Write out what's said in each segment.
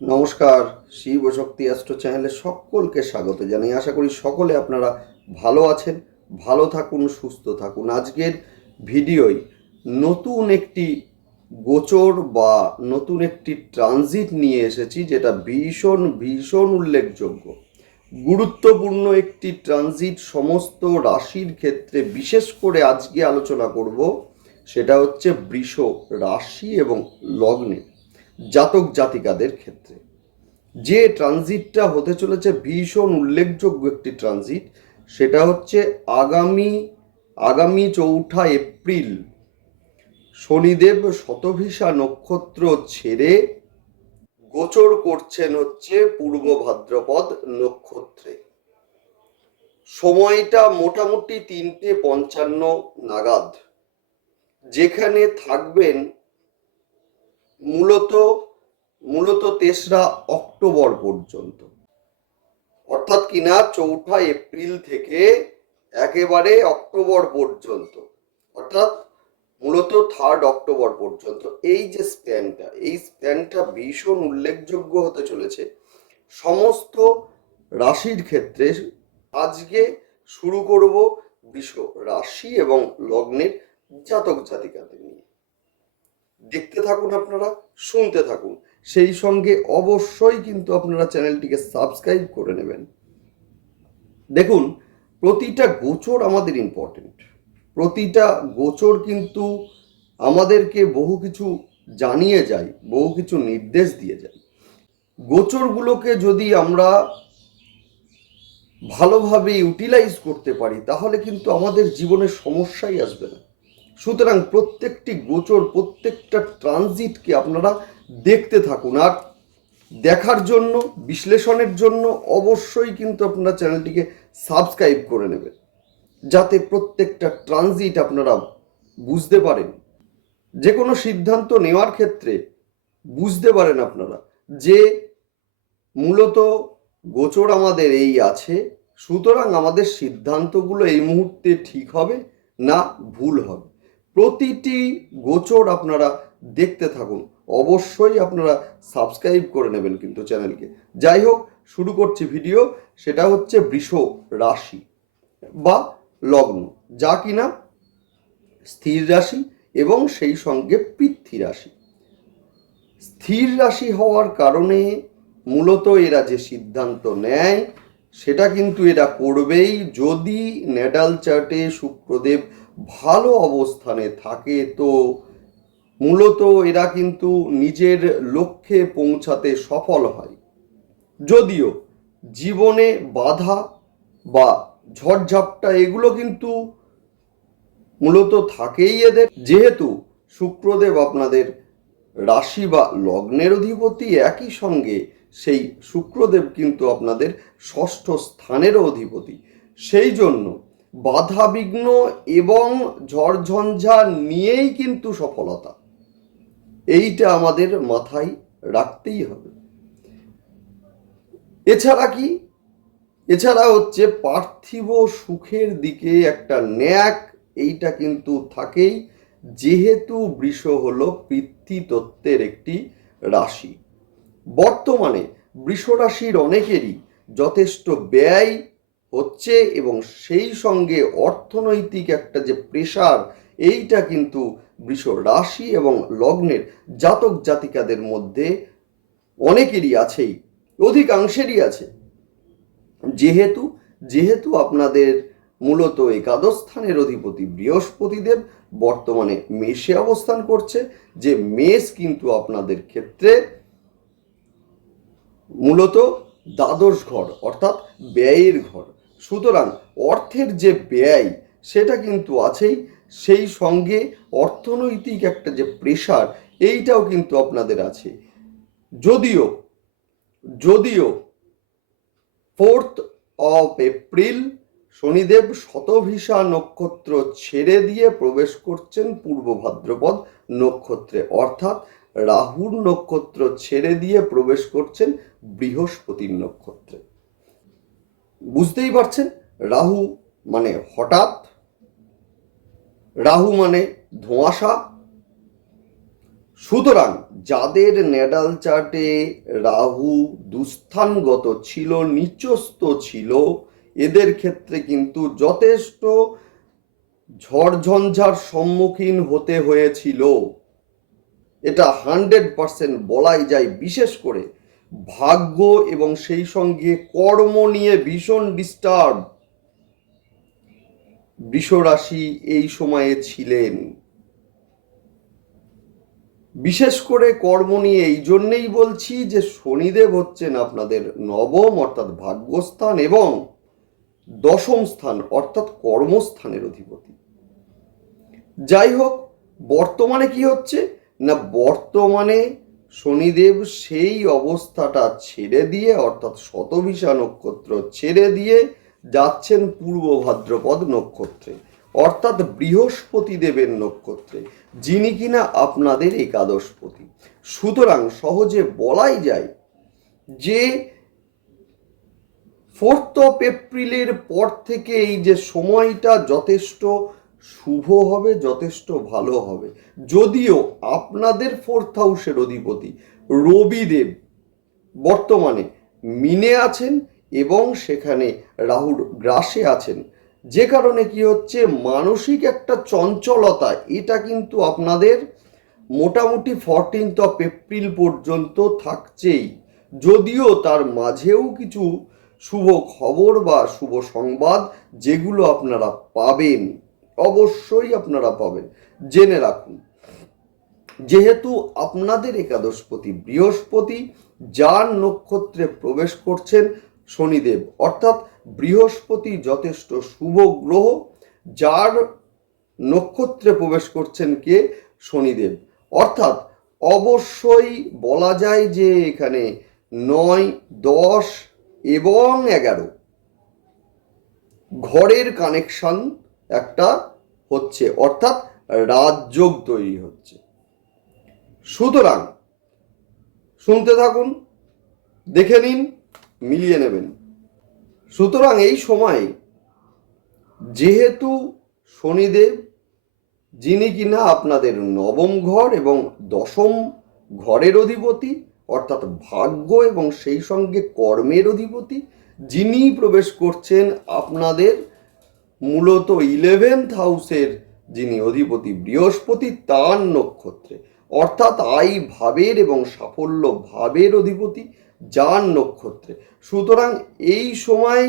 নমস্কার, শিব ও শক্তি অ্যাস্ট্রো চ্যানেলে সকলকে স্বাগত জানাই। আশা করি সকলে আপনারা ভালো আছেন, ভালো থাকুন, সুস্থ থাকুন। আজকের ভিডিওয় নতুন একটি গোচর বা নতুন একটি ট্রানজিট নিয়ে এসেছি, যেটা ভীষণ ভীষণ উল্লেখযোগ্য, গুরুত্বপূর্ণ একটি ট্রানজিট সমস্ত রাশির ক্ষেত্রে। বিশেষ করে আজকে আলোচনা করব সেটা হচ্ছে বৃষ রাশি এবং লগ্নে জাতক জাতিকাদের ক্ষেত্রে যে ট্রানজিটটা হতে চলেছে ভীষণ উল্লেখযোগ্য একটি ট্রানজিট। সেটা হচ্ছে আগামী 4 এপ্রিল শনিদেব শতভিষা নক্ষত্র ছেড়ে গোচর করছেন হচ্ছে পূর্ব ভাদ্রপদ নক্ষত্রে। সময়টা মোটামুটি 3:55 নাগাদ, যেখানে থাকবেন মূলত 3রা অক্টোবর পর্যন্ত, অর্থাৎ কিনা 4 এপ্রিল থেকে একেবারে অক্টোবর পর্যন্ত, অর্থাৎ মূলত 3 অক্টোবর পর্যন্ত। এই যে স্প্যানটা ভীষণ উল্লেখযোগ্য হতে চলেছে সমস্ত রাশির ক্ষেত্রে। আজকে শুরু করব বৃষ রাশি এবং লগ্নের জাতক জাতিকাদের নিয়ে। দেখতে থাকুন, আপনারা শুনতে থাকুন, সেই সঙ্গে অবশ্যই কিন্তু আপনারা চ্যানেলটিকে সাবস্ক্রাইব করে নেবেন। দেখুন, প্রতিটা গোচর আমাদের ইম্পর্টেন্ট। প্রতিটা গোচর কিন্তু আমাদেরকে বহু কিছু জানিয়ে যায়, বহু কিছু নির্দেশ দিয়ে যায়। গোচরগুলোকে যদি আমরা ভালোভাবে ইউটিলাইজ করতে পারি তাহলে কিন্তু আমাদের জীবনে সমস্যাই আসবে না। সুতরাং প্রত্যেকটি গোচর, প্রত্যেকটা ট্রানজিটকে আপনারা দেখতে থাকুন। আর দেখার জন্য, বিশ্লেষণের জন্য অবশ্যই কিন্তু আপনারা চ্যানেলটিকে সাবস্ক্রাইব করে নেবেন, যাতে প্রত্যেকটা ট্রানজিট আপনারা বুঝতে পারেন। যে কোনো সিদ্ধান্ত নেওয়ার ক্ষেত্রে বুঝতে পারেন আপনারা যে মূলত গোচর আমাদের এই আছে, সুতরাং আমাদের সিদ্ধান্তগুলো এই মুহূর্তে ঠিক হবে না ভুল হবে। প্রতিটি গোচর আপনারা দেখতে থাকুন, অবশ্যই আপনারা সাবস্ক্রাইব করে নেবেন কিন্তু চ্যানেলকে। যাই হোক, শুরু করছি ভিডিও। সেটা হচ্ছে বৃষ রাশি বা লগ্ন, যা কিনা স্থির রাশি এবং সেই সঙ্গে পৃথ্বী রাশি। স্থির রাশি হওয়ার কারণে মূলত এরা যে সিদ্ধান্ত নেয় সেটা কিন্তু এরা করবেই যদি ন্যাটাল চার্টে শুক্রদেব ভালো অবস্থানে থাকে। তো মূলত এরা কিন্তু নিজের লক্ষ্যে পৌঁছাতে সফল হয়। যদিও জীবনে বাধা বা ঝড়ঝাপটা এগুলো কিন্তু মূলত থাকেই এদের, যেহেতু শুক্রদেব আপনাদের রাশি বা লগ্নের অধিপতি, একই সঙ্গে সেই শুক্রদেব কিন্তু আপনাদের ষষ্ঠ স্থানেরও অধিপতি। সেই জন্য বাধা বিঘ্ন এবং ঝড়ঝঞ্ঝা নিয়েই কিন্তু সফলতা, এইটা আমাদের মাথায় রাখতেই হবে। এছাড়া হচ্ছে পার্থিব সুখের দিকে একটা ন্যাক, এইটা কিন্তু থাকেই, যেহেতু বৃষ হলো পিতৃতত্ত্বের একটি রাশি। বর্তমানে বৃষ রাশির অনেকেরই যথেষ্ট ব্যয় হচ্ছে এবং সেই সঙ্গে অর্থনৈতিক একটা যে প্রেশার, এইটা কিন্তু বৃষ রাশি এবং লগ্নের জাতক জাতিকাদের মধ্যে অনেকেরই আছেই, অধিকাংশেরই আছে। যেহেতু আপনাদের মূলত একাদশ স্থানের অধিপতি বৃহস্পতিদেব বর্তমানে মেষে অবস্থান করছে, যে মেষ কিন্তু আপনাদের ক্ষেত্রে মূলত দ্বাদশ ঘর, অর্থাৎ ব্যয়ের ঘর। সুতরাং অর্থের যে ব্যয় সেটা কিন্তু আছেই, সেই সঙ্গে অর্থনৈতিক একটা যে প্রেশার এইটাও কিন্তু আপনাদের আছে। যদিও 4 এপ্রিল শনিদেব শতভিষা নক্ষত্র ছেড়ে দিয়ে প্রবেশ করছেন পূর্ব ভাদ্রপদ নক্ষত্রে, অর্থাৎ রাহুর নক্ষত্র ছেড়ে দিয়ে প্রবেশ করছেন বৃহস্পতির নক্ষত্রে। বুঝতেই পারছেন, রাহু মানে হঠাৎ, রাহু মানে ধোঁয়াশা, সুতরাং যাদের ন্যাডাল চার্টে রাহু দুস্থানগত ছিল, নিচস্থ ছিল, এদের ক্ষেত্রে কিন্তু যথেষ্ট ঝড়ঝঞ্ঝার সম্মুখীন হতে হয়েছিল, এটা 100% বলাই যায়। বিশেষ করে ভাগ্য এবং সেই সঙ্গে কর্ম নিয়ে ভীষণ ডিস্টার্ব বৃষ রাশি এই সময়ে ছিলেন। বিশেষ করে কর্ম নিয়ে এই জন্যেই বলছি যে শনিদেব হচ্ছেন আপনাদের নবম অর্থাৎ ভাগ্যস্থান এবং দশম স্থান অর্থাৎ কর্মস্থানের অধিপতি। যাই হোক, বর্তমানে কি হচ্ছে না, বর্তমানে শনিদেব সেই অবস্থাটা ছেড়ে দিয়ে অর্থাৎ শতভিষা নক্ষত্র ছেড়ে দিয়ে যাচ্ছেন পূর্ব ভাদ্রপদ নক্ষত্রে অর্থাৎ বৃহস্পতি দেবের নক্ষত্রে, যিনি কিনা আপনাদের একাদশপতি। সুতরাং সহজে বলাই যায় যে 4 এপ্রিলের পর থেকে এই যে সময়টা যথেষ্ট শুভ হবে, যথেষ্ট ভালো হবে। যদিও আপনাদের 4th হাউসের অধিপতি রবিদেব বর্তমানে মিনে আছেন এবং সেখানে রাহুর গ্রাসে আছেন, যে কারণে কি হচ্ছে মানসিক একটা চঞ্চলতা এটা কিন্তু আপনাদের মোটামুটি 14 এপ্রিল পর্যন্ত থাকছেই। যদিও তার মাঝেও কিছু শুভ খবর বা শুভ সংবাদ যেগুলো আপনারা পাবেন, অবশ্যই আপনারা পাবেন, জেনে রাখুন। যেহেতু আপনাদের একাদশপতি বৃহস্পতি যার নক্ষত্রে প্রবেশ করছেন শনিদেব, অর্থাৎ বৃহস্পতি যথেষ্ট শুভ গ্রহ, যার নক্ষত্রে প্রবেশ করছেন কে, শনিদেব। অর্থাৎ অবশ্যই বলা যায় যে এখানে 9, 10 এবং 11 ঘরের কানেকশন একটা হচ্ছে, অর্থাৎ রাজযোগ তৈরি হচ্ছে। সুতরাং শুনতে থাকুন, দেখে নিন, মিলিয়ে নেবেন। সুতরাং এই সময় যেহেতু শনিদেব, যিনি কিনা আপনাদের নবম ঘর এবং দশম ঘরের অধিপতি অর্থাৎ ভাগ্য এবং সেই সঙ্গে কর্মের অধিপতি, যিনি প্রবেশ করছেন আপনাদের মূলত 11th হাউসের যিনি অধিপতি বৃহস্পতি তার নক্ষত্রে, অর্থাৎ আয় ভাবের এবং সাফল্য ভাবের অধিপতি যার নক্ষত্রে। সুতরাং এই সময়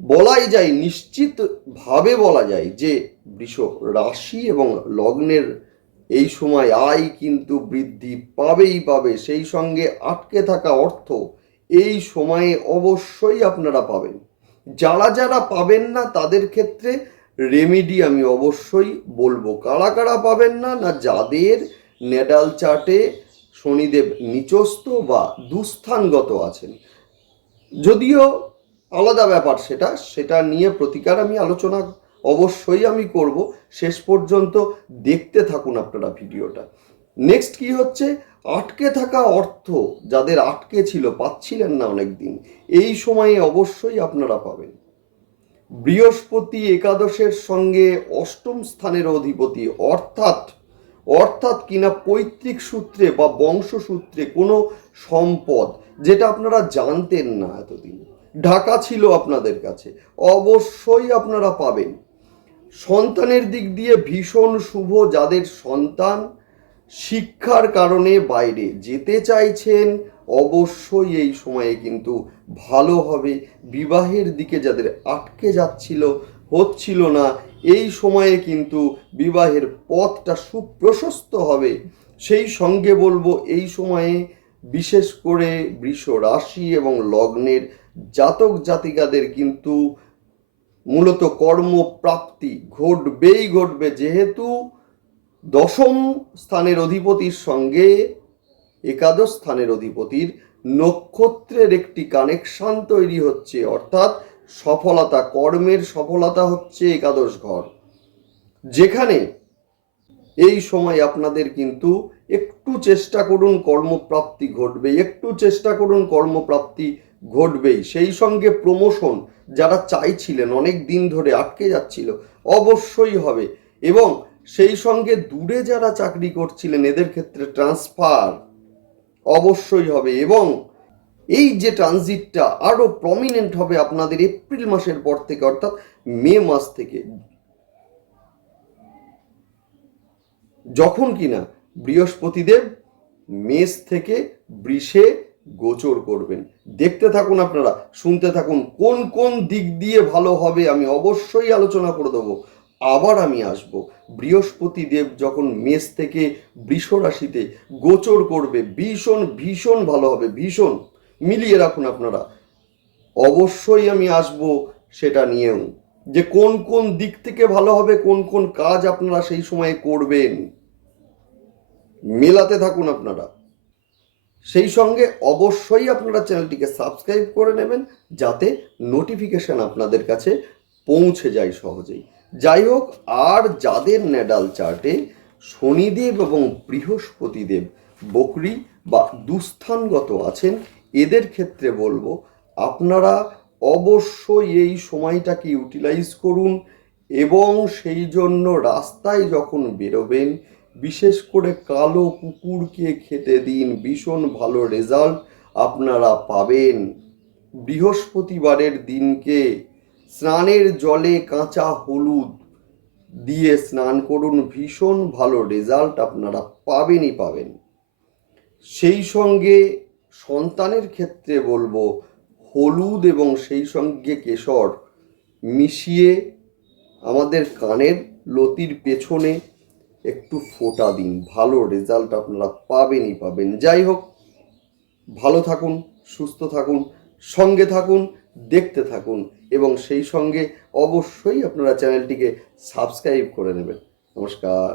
বলাই যায়, নিশ্চিতভাবে বলা যায় যে বৃষ রাশি এবং লগ্নের এই সময় আয় কিন্তু বৃদ্ধি পাবেই পাবে, সেই সঙ্গে আটকে থাকা অর্থ এই সময়ে অবশ্যই আপনারা পাবেন। যারা যারা পাবেন না তাদের ক্ষেত্রে রেমেডি আমি অবশ্যই বলবো। কারা কারা পাবেন না, না যাদের নেডাল চার্টে শনিদেব নিচস্থ বা দুস্থানগত আছেন। যদিও আলাদা ব্যাপার, সেটা নিয়ে প্রতিকার আমি আলোচনা অবশ্যই আমি করব। শেষ পর্যন্ত দেখতে থাকুন আপনারা ভিডিওটা। নেক্সট কি হচ্ছে, আটকে থাকা অর্থ যাদের আটকে ছিল, পাচ্ছিলেন না অনেক দিন, এই সময়ে অবশ্যই আপনারা পাবেন। বৃহস্পতি একাদশের সঙ্গে অষ্টম স্থানের অধিপতি, অর্থাৎ কিনা পৈতৃক সূত্রে বা বংশসূত্রে কোনো সম্পদ যেটা আপনারা জানতেন না এতদিন, ঢাকা ছিল আপনাদের কাছে, অবশ্যই আপনারা পাবেন। সন্তানের দিক দিয়ে ভীষণ শুভ, যাদের সন্তান শিক্ষার কারণে বাইরে যেতে চাইছেন অবশ্যই এই সময়ে কিন্তু ভালো হবে। বিবাহের দিকে যাদের আটকে হচ্ছিল না, এই সময়ে কিন্তু বিবাহের পথটা সুপ্রশস্ত হবে। সেই সঙ্গে বলবো এই সময়ে বিশেষ করে বৃষ রাশি এবং লগ্নের জাতক জাতিকাদের কিন্তু মূলত কর্মপ্রাপ্তি ঘটবে, যেহেতু দশম স্থানের অধিপতির সঙ্গে একাদশ স্থানের অধিপতির নক্ষত্রের একটি কানেকশন তৈরি হচ্ছে, অর্থাৎ সফলতা, কর্মের সফলতা হচ্ছে একাদশ ঘর, যেখানে এই সময় আপনাদের কিন্তু একটু চেষ্টা করুন কর্মপ্রাপ্তি ঘটবেই। সেই সঙ্গে প্রমোশন যারা চাইছিলেন, অনেক দিন ধরে আটকে যাচ্ছিল, অবশ্যই হবে। এবং সেই সঙ্গে দূরে যারা চাকরি করছিলেন এদের ক্ষেত্রে ট্রান্সফার অবশ্যই হবে, এবং এই যে ট্রানজিটটা আরো প্রমিনেন্ট হবে আপনাদের এপ্রিল মাসের পর থেকে, অর্থাৎ মে মাস থেকে, যখন কিনা বৃহস্পতিদেব মেষ থেকে বৃষে গোচর করবেন। দেখতে থাকুন, আপনারা শুনতে থাকুন কোন কোন দিক দিয়ে ভালো হবে আমি অবশ্যই আলোচনা করে দেবো। আবার আমি আসব, বৃহস্পতি দেব যখন মেষ থেকে বৃষ রাশিতে গোচর করবে ভীষণ ভীষণ ভালো হবে, ভীষণ মিলিয়ে রাখুন আপনারা। অবশ্যই আমি আসব সেটা নিয়েও, যে কোন কোন দিক থেকে ভালো হবে, কোন কোন কাজ আপনারা সেই সময়ে করবেন, মেলাতে থাকুন আপনারা। সেই সঙ্গে অবশ্যই আপনারা চ্যানেলটিকে সাবস্ক্রাইব করে নেবেন, যাতে নোটিফিকেশন আপনাদের কাছে পৌঁছে যায় সহজেই। যাই হোক, আর যাদের ন্যাডাল চার্টে শনিদেব এবং বৃহস্পতিদেব বকরি বা দুস্থানগত আছেন, এদের ক্ষেত্রে বলবো আপনারা অবশ্যই এই সময়টাকে ইউটিলাইজ করুন, এবং সেই জন্য রাস্তায় যখন বেরোবেন বিশেষ করে কালো কুকুরকে খেতে দিন, ভীষণ ভালো রেজাল্ট আপনারা পাবেন। বৃহস্পতিবারের দিনকে স্নানের জলে কাঁচা হলুদ দিয়ে স্নান করুন, ভীষণ ভালো রেজাল্ট আপনারা পাবেনই পাবেন। সেই সঙ্গে সন্তানের ক্ষেত্রে বলবো হলুদ এবং সেই সঙ্গে কেশর মিশিয়ে আমাদের কানের লতির পেছনে একটু ফোঁটা দিন, ভালো রেজাল্ট আপনারা পাবেনই পাবেন। যাই হোক, ভালো থাকুন, সুস্থ থাকুন, সঙ্গে থাকুন, দেখতে থাকুন, এবং সেই সঙ্গে অবশ্যই আপনারা চ্যানেলটিকে সাবস্ক্রাইব করে নেবেন। নমস্কার।